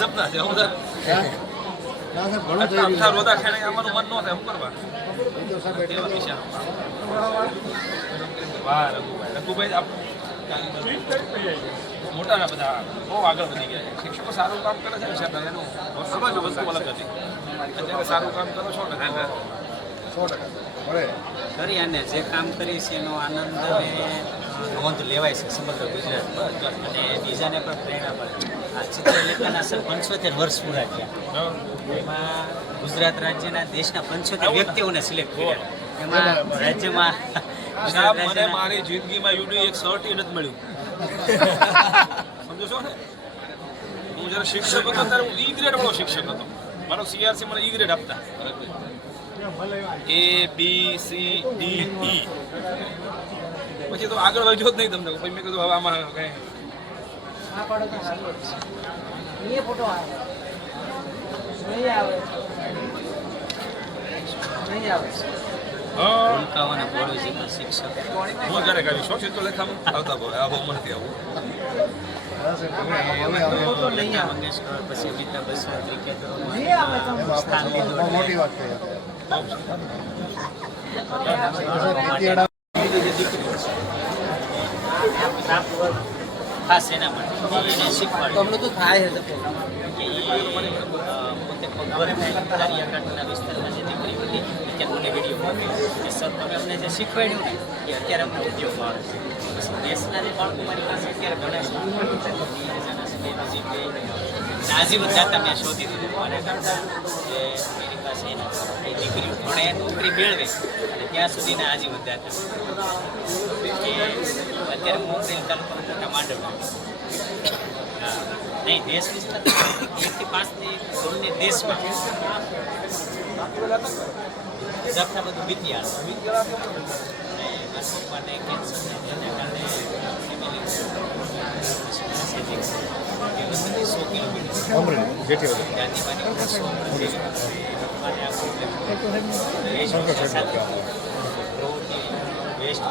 ગજબ ના છે હું ના સાહેબ ઘણું થઈ અમથા રહ્યું રોદા ખાઈને અમારું મન ન થાય શું કરવા છે એ તો સાહેબ એવા એટલે વિચારો. વાહ રઘુભાઈ મોટાના બધા બહુ આગળ વધી ગયા છે. શિક્ષકો સારું કામ કરે છે ને સાહેબ એનું વસ્તુ અલગ હતી. અત્યારે સારું કામ કરો છો ને 100% મળે કરી અને જે કામ કરી છે એનો આનંદ અને નોંધ લેવાય છે સમગ્ર ગુજરાતમાં અને બીજાને પણ પ્રેરણા મળે. આ ચિત્રલેખાના સર 75 વર્ષ પૂરા થયા. એમાં ગુજરાત રાજ્યના દેશના 75 વ્યક્તિઓને સિલેક્ટ કર્યા. એમાં રાજ્યમાં સાહેબ મને મારી જિંદગીમાં યુડી એક શર્ટ નથી મળ્યું. સમજો છો ને હું જ્યારે શિક્ષક હતો ત્યારે હું ઈ ગ્રેડ વાળો શિક્ષક હતો. મારો સીઆરસી મને ઈ ગ્રેડ આપતા A B C D E પછી તો આગળ વધ્યો જ નહીં તમને પછી મેં કીધું હવે આમાં કઈ હા ભૂલકાઓને બોડોજીમાં શિક્ષક હું ક્યારેક આવી શોખ તો લેખામાં આવતા બોલે આ બહુ નથી આવું હા સાહેબ ઘણું લતા મંગેશકર પછી અમિતાભ બચ્ચન ક્રિકેટરો એમાં સ્થાન આપણે લીધું બહુ મોટી વાત કહી ખાસ એના માટે એને શીખવાડ્યું તો થાય છે કે પોતે પગભર થાય દરિયાકાંઠાના વિસ્તારમાં જે દીકરી હતી અત્યારે મને વિડીયો મોકલી કે સર તમે અમને જે શીખવાડ્યું ને એ અત્યારે અમને ઉદ્યોગમાં આવે છે પછી દેશના જે બાળકો મારી પાસે અત્યારે ઘણા છે નાજીબ જાતા મેં શોધી દીધું મને કરતા કે એની પાસે એના એ દીકરીઓ ભણે નોકરી મેળવે અને ત્યાં સુધીના આજીવન જાતા કે અત્યારે મોકરેલ તાલુકામાં મોટા માંડવમાં નહીં દેશ વિસ્તાર 1 થી 5 ની ધોરણની દેશમાં જપના બધું બીતી આવે અને મારા પપ્પાને કેન્સરને જેના કારણે ફેમિલી 100 કિલોમીટર અમરેલી જેઠી ગાંધીવાની વેસ્ટ